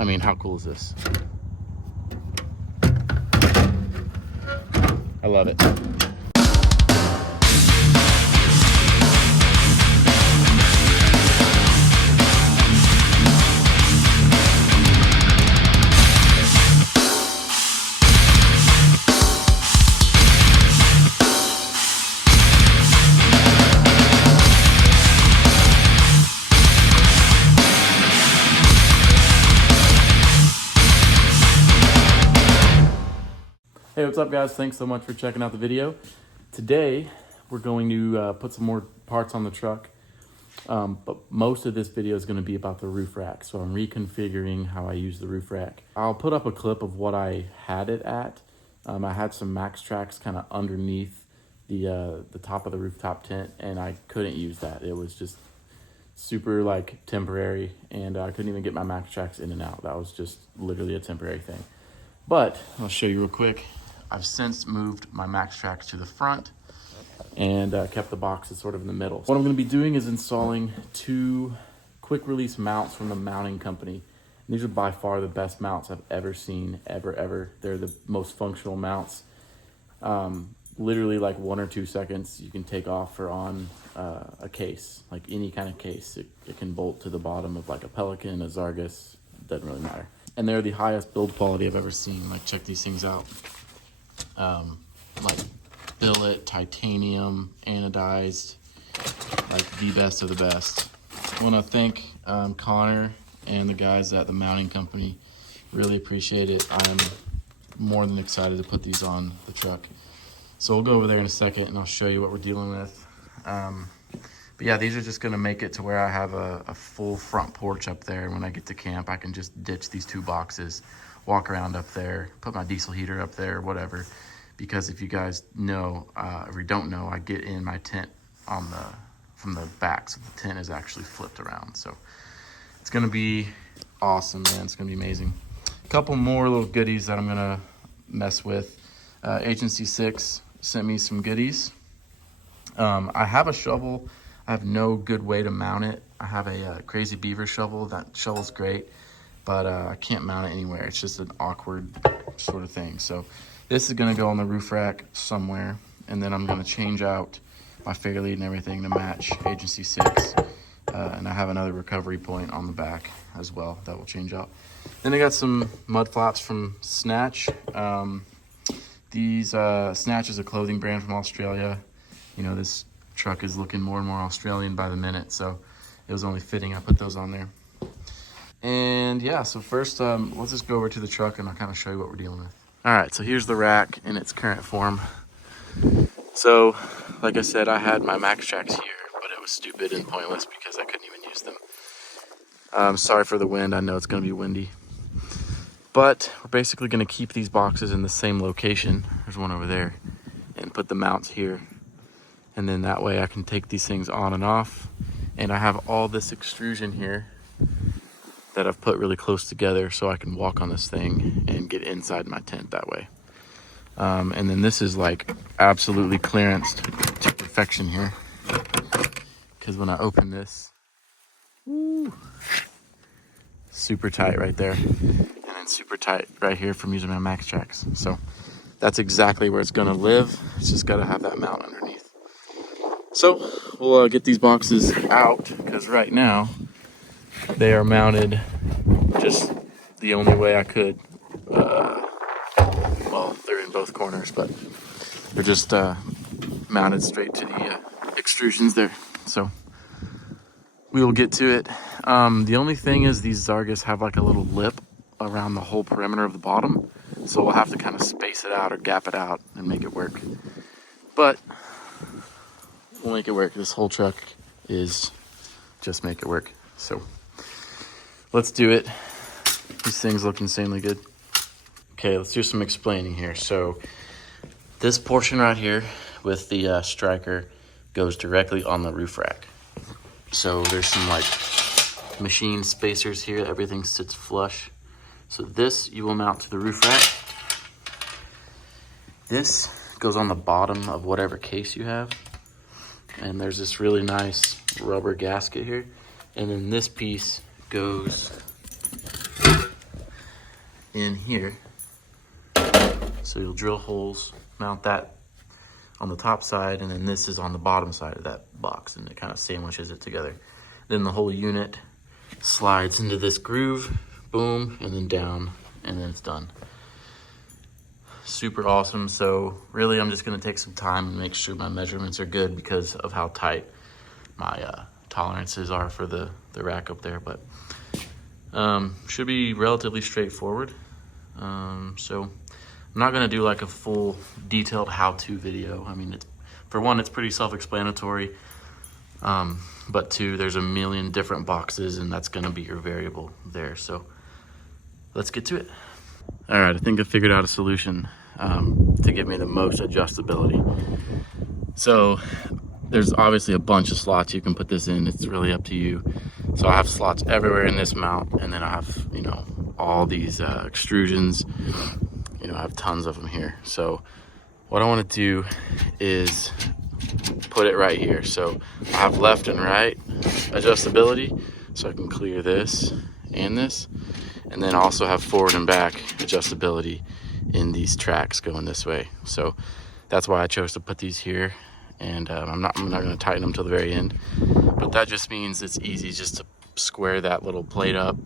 I mean, how cool is this? I love it. Hey, what's up guys? Thanks so much for checking out the video. Today, we're going to put some more parts on the truck, but most of this video is going to be about the roof rack. So I'm reconfiguring how I use the roof rack. I'll put up a clip of what I had it at. I had some max tracks kind of underneath the top of the rooftop tent, and I couldn't use that. It was just super like temporary, and I couldn't even get my max tracks in and out. That was just literally a temporary thing. But I'll show you real quick. I've since moved my max tracks to the front and kept the boxes sort of in the middle. What I'm going to be doing is installing 2 quick release mounts from the mounting company. And these are by far the best mounts I've ever seen, ever. They're the most functional mounts. Literally like 1 or 2 seconds you can take off or on a case, like any kind of case. It can bolt to the bottom of like a Pelican, a Zargus, doesn't really matter. And they're the highest build quality I've ever seen. Like, check these things out. Like billet, titanium, anodized, like the best of the best. I want to thank Connor and the guys at the mounting company. Really appreciate it. I'm more than excited to put these on the truck. So we'll go over there in a second and I'll show you what we're dealing with. But yeah, these are just going to make it to where I have a full front porch up there. And when I get to camp, I can just ditch these 2 boxes, walk around up there, put my diesel heater up there, whatever. Because if you guys know, or you don't know, I get in my tent from the back. So the tent is actually flipped around. So it's going to be awesome, man. It's going to be amazing. A couple more little goodies that I'm going to mess with. Agency 6 sent me some goodies. I have a shovel. I have no good way to mount it. I have a Crazy Beaver shovel. That shovel's great, but I can't mount it anywhere. It's just an awkward sort of thing. So this is gonna go on the roof rack somewhere, and then I'm gonna change out my fair lead and everything to match Agency 6. And I have another recovery point on the back as well that will change out. Then I got some mud flaps from Snatch. Snatch is a clothing brand from Australia. You know, this truck is looking more and more Australian by the minute, so it was only fitting I put those on there. And yeah, so first let's just go over to the truck and I'll kind of show you what we're dealing with. All right, so here's the rack in its current form. So like I said, I had my max tracks here, but it was stupid and pointless because I couldn't even use them. Sorry for the wind. I know it's going to be windy, but we're basically going to keep these boxes in the same location. There's one over there, and put the mounts here. And then that way I can take these things on and off. And I have all this extrusion here that I've put really close together so I can walk on this thing and get inside my tent that way. And then this is like absolutely clearanced to perfection here. Because when I open this, woo, super tight right there. And then super tight right here from using my max tracks. So that's exactly where it's gonna live. It's just gotta have that mount underneath. So we'll get these boxes out because right now they are mounted just the only way I could. Well, they're in both corners, but they're just mounted straight to the extrusions there. So we will get to it. The only thing is these Zargus have like a little lip around the whole perimeter of the bottom. So we'll have to kind of space it out or gap it out and make it work. But we'll make it work. This whole truck is just make it work. So let's do it. These things look insanely good. Okay, let's do some explaining here. So this portion right here with the striker goes directly on the roof rack. So there's some like machine spacers here. Everything sits flush. So this you will mount to the roof rack. This goes on the bottom of whatever case you have. And there's this really nice rubber gasket here. And then this piece goes in here. So you'll drill holes, mount that on the top side, and then this is on the bottom side of that box, and it kind of sandwiches it together. Then the whole unit slides into this groove, boom, and then down, and then it's done. Super awesome. So really I'm just gonna take some time and make sure my measurements are good because of how tight my tolerances are for the rack up there, but should be relatively straightforward. So I'm not gonna do like a full detailed how-to video. I mean, for one, it's pretty self-explanatory, but two, there's a million different boxes and that's gonna be your variable there. So let's get to it. All right, I think I figured out a solution to give me the most adjustability. So there's obviously a bunch of slots you can put this in. It's really up to you. So I have slots everywhere in this mount, and then I have, you know, all these extrusions. You know, I have tons of them here. So what I want to do is put it right here. So I have left and right adjustability, so I can clear this and this. And then I also have forward and back adjustability in these tracks going this way. So that's why I chose to put these here. And I'm not going to tighten them till the very end. But that just means it's easy just to square that little plate up,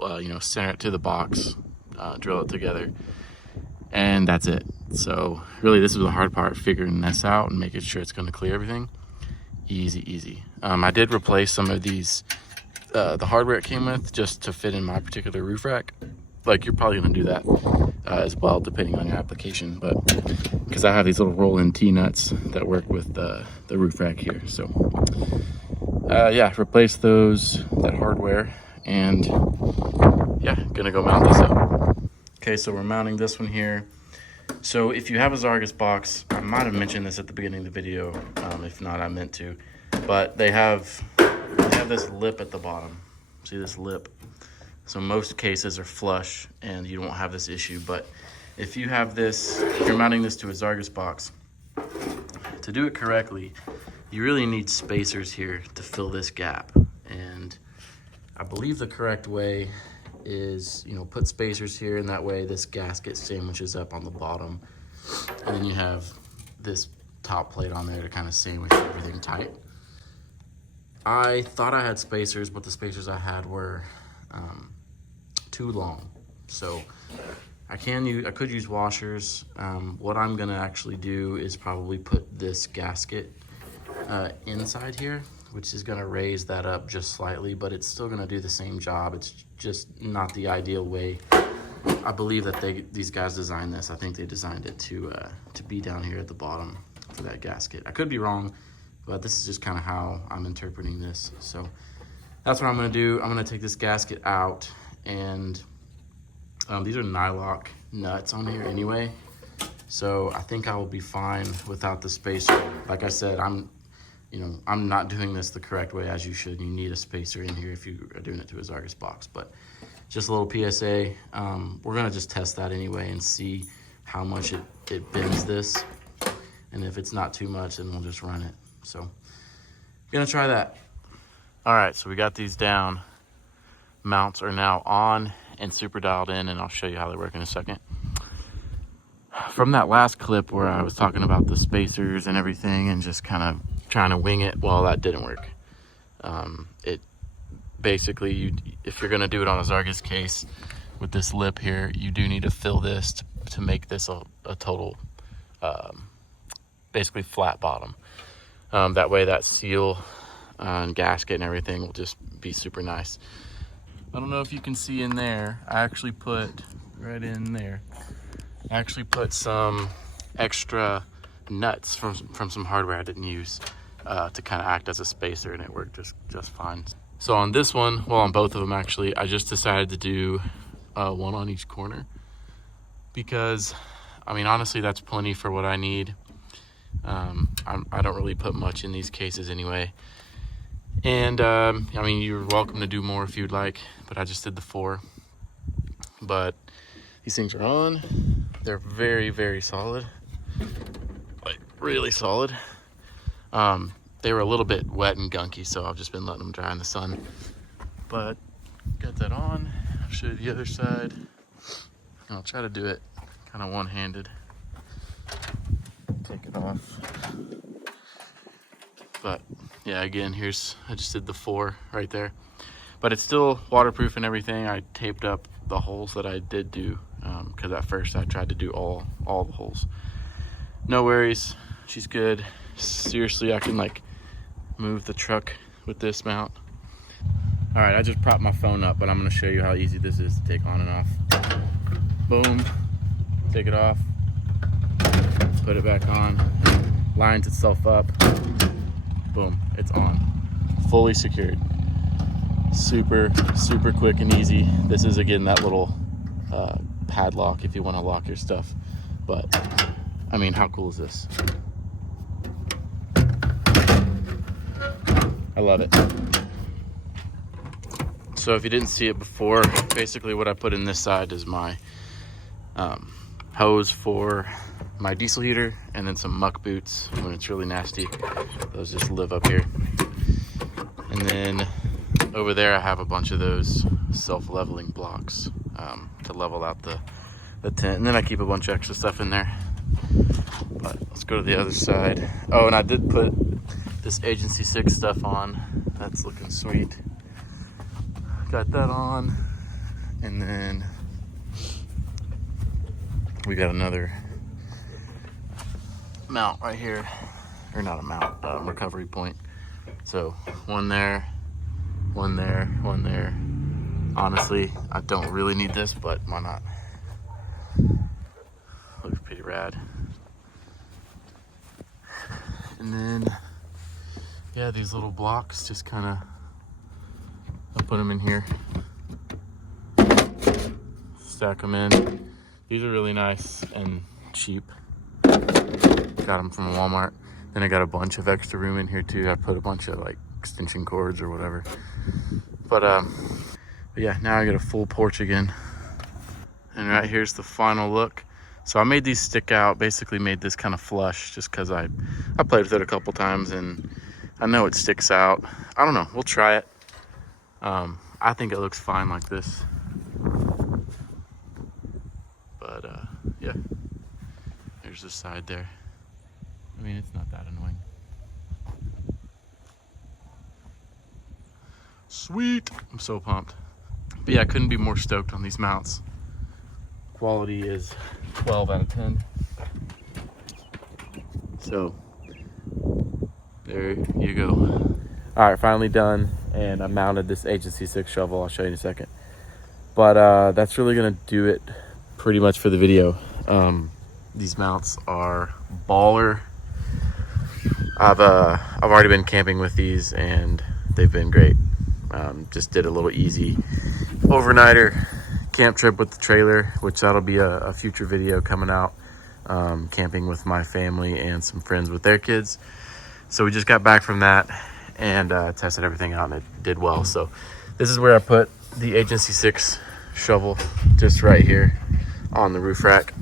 you know, center it to the box, drill it together. And that's it. So really this is the hard part, figuring this out and making sure it's going to clear everything. Easy, easy. I did replace some of these the hardware it came with just to fit in my particular roof rack. Like, you're probably gonna do that as well, depending on your application, but because I have these little roll-in T-nuts that work with the roof rack here. So yeah, replace that hardware, and yeah, gonna go mount this up. Okay, so we're mounting this one here. So if you have a Zargus box, I might have mentioned this at the beginning of the video, if not, I meant to, but they have this lip at the bottom. See this lip? So most cases are flush and you won't have this issue, but if you have this, if you're mounting this to a Zargus box, to do it correctly, you really need spacers here to fill this gap. And I believe the correct way is, you know, put spacers here, and that way this gasket sandwiches up on the bottom. And then you have this top plate on there to kind of sandwich everything tight. I thought I had spacers, but the spacers I had were too long. So I could use washers. What I'm gonna actually do is probably put this gasket inside here, which is gonna raise that up just slightly, but it's still gonna do the same job. It's just not the ideal way. I believe that these guys designed this. I think they designed it to be down here at the bottom for that gasket. I could be wrong, but this is just kind of how I'm interpreting this. So that's what I'm gonna do. I'm gonna take this gasket out, and these are nylock nuts on here anyway. So I think I will be fine without the spacer. Like I said, I'm not doing this the correct way as you should. You need a spacer in here if you are doing it to a Zargus box, but just a little PSA. We're gonna just test that anyway and see how much it bends this. And if it's not too much, then we'll just run it. So gonna try that. All right, so we got these down. Mounts are now on and super dialed in, and I'll show you how they work in a second. From that last clip where I was talking about the spacers and everything and just kind of trying to wing it, well, that didn't work. It basically, if you're gonna do it on a Zargus case with this lip here, you do need to fill this to make this a total, basically flat bottom. That way that seal and gasket and everything will just be super nice. I don't know if you can see in there, I actually put, right in there, I actually put some extra nuts from some hardware I didn't use to kind of act as a spacer, and it worked just fine. So on this one, well, on both of them actually, I just decided to do one on each corner because, I mean, honestly, that's plenty for what I need. I don't really put much in these cases anyway. And I mean, you're welcome to do more if you'd like, but I just did the 4. But these things are on. They're very, very solid, like really solid. They were a little bit wet and gunky, so I've just been letting them dry in the sun. But got that on. I'll show you the other side. I'll try to do it kind of one-handed. Take it off. But yeah, again, I just did the 4 right there. But it's still waterproof and everything. I taped up the holes that I did do, because at first I tried to do all the holes. No worries, she's good. Seriously, I can like move the truck with this mount. All right, I just propped my phone up, but I'm gonna show you how easy this is to take on and off. Boom, take it off, put it back on, lines itself up, boom, it's on. Fully secured. Super quick and easy. This is, again, that little padlock if you want to lock your stuff. But, I mean, how cool is this? I love it. So if you didn't see it before, basically what I put in this side is my hose for my diesel heater, and then some muck boots when it's really nasty. Those just live up here. And then over there I have a bunch of those self-leveling blocks to level out the tent. And then I keep a bunch of extra stuff in there. But let's go to the other side. Oh, and I did put this Agency 6 stuff on. That's looking sweet. Got that on. And then we got another mount right here. Or not a mount, recovery point. So one there, one there, one there. Honestly, I don't really need this, but why not? Looks pretty rad. And then, yeah, these little blocks, just kind of, I'll put them in here. Stack them in. These are really nice and cheap. Got them from Walmart. Then I got a bunch of extra room in here too. I put a bunch of like extension cords or whatever. But yeah, now I got a full porch again. And right here's the final look. So I made these stick out, basically made this kind of flush just because I played with it a couple times and I know it sticks out. I don't know, we'll try it. I think it looks fine like this. But yeah, there's the side there. I mean, it's not that annoying. Sweet, I'm so pumped. But yeah, I couldn't be more stoked on these mounts. Quality is 12 out of 10. So there you go. All right, finally done, and I mounted this Agency 6 shovel. I'll show you in a second. But that's really gonna do it pretty much for the video. These mounts are baller. I've already been camping with these and they've been great. Just did a little easy overnighter camp trip with the trailer, which that'll be a future video coming out. Camping with my family and some friends with their kids. So we just got back from that and tested everything out and it did well. So this is where I put the Agency 6 shovel, just right here on the roof rack.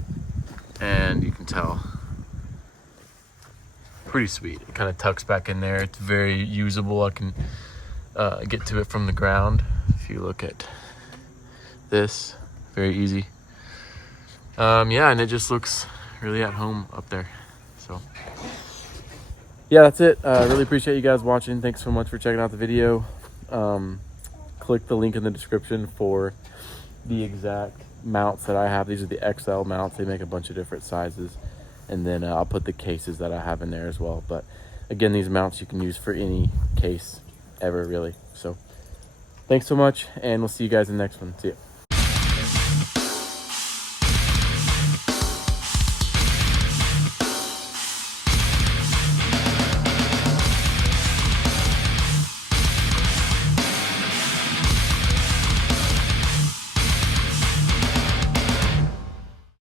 And you can tell, pretty sweet. It kind of tucks back in there. It's very usable. I can get to it from the ground. If you look at this, very easy. Yeah, and it just looks really at home up there. So yeah, that's it. Really appreciate you guys watching. Thanks so much for checking out the video. Click the link in the description for the exact mounts that I have. These are the XL mounts. They make a bunch of different sizes, and then I'll put the cases that I have in there as well. But again, these mounts you can use for any case ever, really. So thanks so much, and we'll see you guys in the next one. See ya.